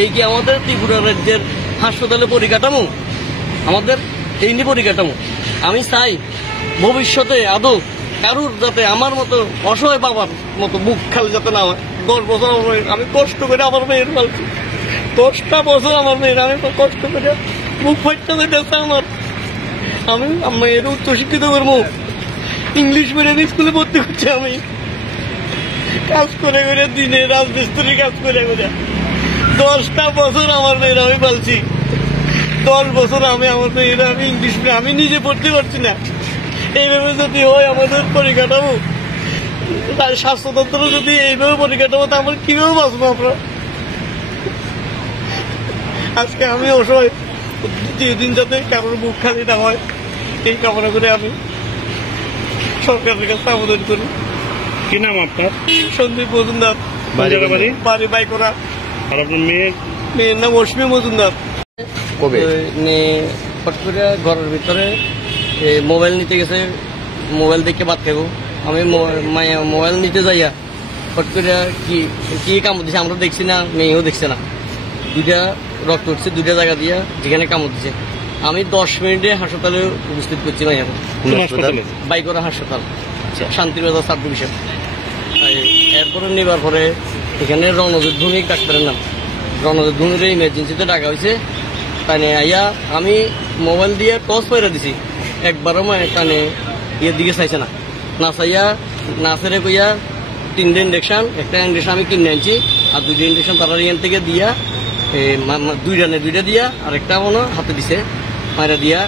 এই কি আমাদের ত্রিপুরা রাজ্যের হাসপাতালে পরিকাঠামো? আমাদের এই নিয়ে পরিকাঠামো। আমি চাই ভবিষ্যতে আদৌ কারুর যাতে আমার মতো অসহায় বাবার মতো বুক খালি যাতে না হয়। 10 বছর আমি কষ্ট করে আমার মেয়ের পালছি, 10টা বছর আমার মেয়ের আমি কষ্ট করে বুক ফাইটটা যেতেছে আমার। আমি মেয়ের উচ্চশিক্ষিত করবো, ইংলিশ মিডিয়াম স্কুলে ভর্তি করছি। আমি কাজ করে করে দিনে রাজমিস্ত্রি কাজ করে করে 10টা বছর আমার মেয়ের আমি পালছি। 10 বছর আমি আমার মেয়ের আমি ইংলিশ মিডিয়াম আমি নিজে পড়তে পারছি না। এইভাবে যদি হয় আমাদের পরিকাঠামো, তার স্বাস্থ্যতন্ত্র যদি এইভাবে পরিকাঠামো, তা আমরা কিভাবে বাঁচবো আমরা? আজকে আমি অসহায়, দ্বিতীয় দিন যাতে কারোর বুক খালি না হয় এই কামনা করে আমি সরকারের কাছে আবেদন করি। কি নাম আপনার? সন্দীপ মজুমদার, বাড়ি বাইকরা। আর আপনার মেয়ের নাম অশ্মি মজুমদার। মেয়ে ফট করে ঘরের ভিতরে মোবাইল নিতে গেছে, মোবাইল দেখে বাদ খাবো। আমি মোবাইল নিতে যাইয়া ফট করে কি কামড় দিছে আমরা দেখছি না, মেয়েও দেখছে না। 2টা রক্ত উঠছে 2টা জায়গা দিয়া যেখানে কামড় দিছে। আমি 10 মিনিটে হাসপাতালে উপস্থিত করছি না। বাইকরা হাসপাতাল, শান্তিবাজার সাব ডিভিশন। এরপরে নেবার পরে এখানে রণজিৎ ভৌমিক ডাক্তারের নাম, রণজিৎ ভৌমিক ইমার্জেন্সিতে ডাকা হয়েছে। তাই আইয়া আমি মোবাইল দিয়ে টস মেরে দিছি, একবারও তানে ইয়ের দিকে চাইছে না। না চাইয়া নাচেরে কইয়া 3টা ইঞ্জেকশন, একটা ইঞ্জেকশন আমি কিনে আনছি, আর 2টা ইঞ্জেকশন তারা ইয়ান থেকে দিয়া 2টা দিয়া আর একটা মনে হাতে দিছে মারা দিয়া।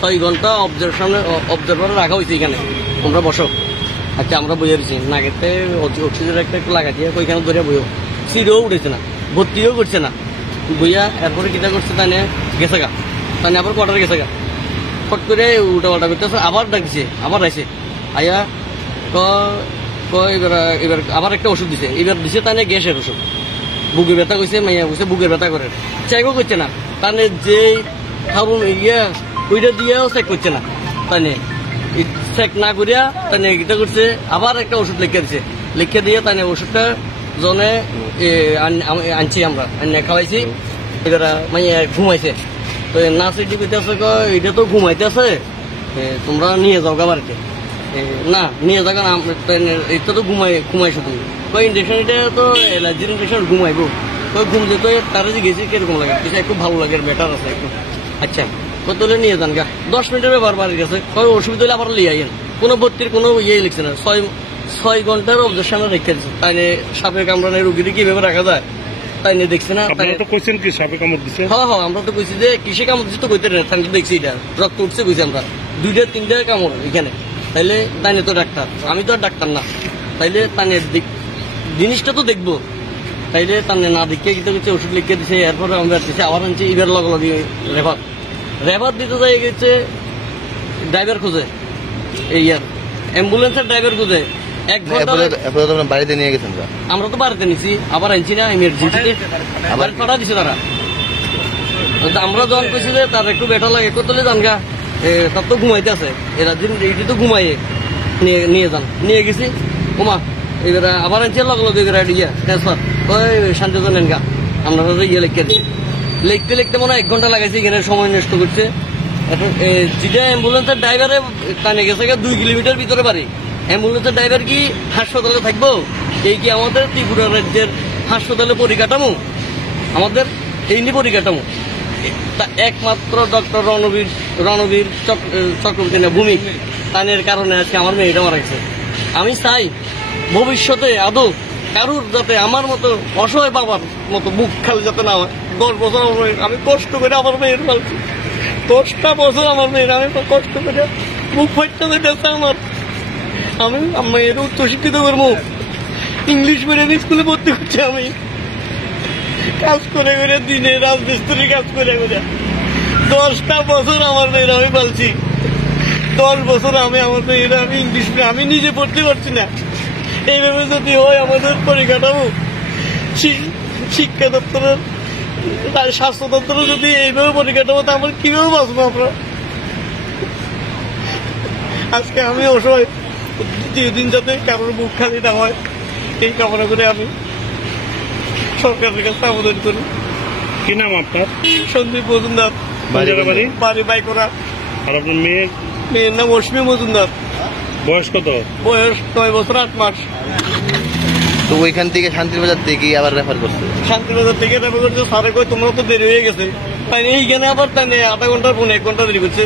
6 ঘন্টা অবজারভারে রাখা হয়েছে এখানে, আমরা বসো। আচ্ছা আমরা বইয়া দিচ্ছি নাগেতে অক্সিজেন একটা লাগা দিয়ে ওইখানে ধরে বইও, সিটও উঠেছে না, ভর্তিও করছে না বইয়া। এরপরে কিটা করছে তাই গেছে গা, তাই আবার কোয়ার্টারে গেছে গা। ফট করে উল্টা পাল্টা করতেছে, আবার ডাকছে, আবার আইছে আইয়া এবার আবার একটা ওষুধ দিছে। এবার দিছে তাই গ্যাসের ওষুধ, বুকের ব্যথা কইছে, মাইয়া কইছে বুকের ব্যথা করে, চেকও করছে না। তাহলে যে খাবো ওইটা দিয়েও চেক করছে না। তাই চেক না করিয়া তাই এটা করছে, আবার একটা ওষুধ লিখে দিছে। লিখে দিয়ে তাই ওষুধটা জনে আনছি আমরা, খাওয়াইছি। এবার মাইয়া ঘুমাইছে, তো নার্সের কইতেছে এটা তো ঘুমাইতেছে, তোমরা নিয়ে যাও গা বাড়িতে। না নিয়ে যাও না, এটা তো ঘুমাইছো তুমি। ইঞ্জেকশন এটা তো অ্যালার্জির ইঞ্জেকশন, ঘুমাইবো। ঘুম যেত তারা যে গেছি কিরকম লাগে, কিছু একটু ভালো লাগে, বেটার আছে একটু। আচ্ছা কতলে নিয়ে যান গা, 10 মিনিটের ব্যাপার বাড়ির কাছে। অসুবিধা হলে আবার লিয়ে আইন, কোনো ভর্তির কোনো ইয়ে লিখছে না। 6 ঘন্টার অবজেকশনে রেখে দিচ্ছে। তাই সাপের কামড়ানো রুগীর কিভাবে রাখা যায় তাই দেখছে না। হ্যাঁ আমরা তো কইছি যে কিসে কামড় দিচ্ছে তো কইতে না, তাই দেখছি এটা রক্ত উঠছে কইছি আমরা। 2টা 3টা কামড় এখানে, তাইলে তাই তো ডাক্তার, আমি তো আর ডাক্তার না। তাইলে তাই জিনিসটা তো দেখবো, তাইলে তাহলে না দেখে কিছু কিছু ওষুধ লিখে দিচ্ছে। এরপরে আমরা দিচ্ছে আবার আনছি, এবার লগে রেফার দিতে যাই গেছে। ড্রাইভার খুঁজে এই অ্যাম্বুলেন্সের ড্রাইভার খুঁজে 1 ঘন্টা বাড়িতে নিয়ে গেছেন। আমরা তো বাড়িতে নিছি, আবার আনছি না ইমার্জেন্সিতে, আবার পাঠা দিছে তারা। আমরা যখন কইছি যে তার একটু বেটা লাগে, কোথায় যান গা, তার তো ঘুমাইতে আছে, এরা এইটি তো ঘুমাইয়ে নিয়ে যান। নিয়ে গেছি ওমা, এবার আবার আনছি লগে লগে ট্রান্সফার ওই শান্তিজন গা। আমরা লিখতে দিই, লিখতে মনে হয় 1 ঘন্টা লাগাইছে, এখানে সময় নষ্ট করছে। যেটা অ্যাম্বুলেন্সের ড্রাইভারে টানে গেছে 2 কিলোমিটার ভিতরে বাড়ি, অ্যাম্বুলেন্সের ড্রাইভার কি হাসপাতালে থাকবো? এই কি আমাদের ত্রিপুরা রাজ্যের হাসপাতালে পরিকাঠামো? আমাদের এই নিয়ে পরিকাঠামো। তা একমাত্র ডক্টর রণবীর চক্রবর্তী না ভূমিক, তানের কারণে আজকে আমার মেয়েটা মারা গেছে। আমি চাই ভবিষ্যতে আদৌ কারুর যাতে আমার মতো অসহায় বাবার মতো বুক খালি যাতে না হয়। 10 বছর আমি কষ্ট করে আমার মেয়ের পালছি, 10টা বছর আমার মেয়ের আমি কষ্ট করে বুক ফাইটটা যেতেছে আমার। আমি মেয়ের উচ্চশিক্ষিত করবো, ইংলিশ মিডিয়াম স্কুলে ভর্তি করছি। আমি কাজ করে করে দিনে রাজমিস্ত্রি কাজ করে করে 10টা বছর আমার মেয়ের আমি পালছি। 10 বছর আমি আমার মেয়ের আমি ইংলিশ মিডিয়াম আমি নিজে পড়তে পারছি না। এইভাবে যদি হয় আমাদের পরিকাঠামো, শিক্ষা দপ্তরের স্বাস্থ্য দপ্তর যদি এইভাবে পরিকাঠামো, তা আমরা কিভাবে বাঁচবো আমরা? আজকে আমি অসহায়, দ্বিতীয় দিন যাতে কারোর বুক খালি না হয় এই কামনা করে আমি সরকারের কাছে আবেদন করি। কি নাম আপনার? সন্দীপ মজুমদার, বাড়ি? বাড়ি বাইকরা। আর আপনার মেয়ের নাম অশ্মি মজুমদার, বয়স কত? বয়স 9 বছর 8 মাস। তো ওইখান থেকে শান্তিবাজার থেকে আবার রেফার করছে। শান্তিবাজার থেকে রেফার করছে, স্যারে কই তোমরা তো দেরি হয়ে গেছে, তাই এইখানে আবার তাই 1/2 ঘন্টা 1 ঘন্টা দেরি করছে।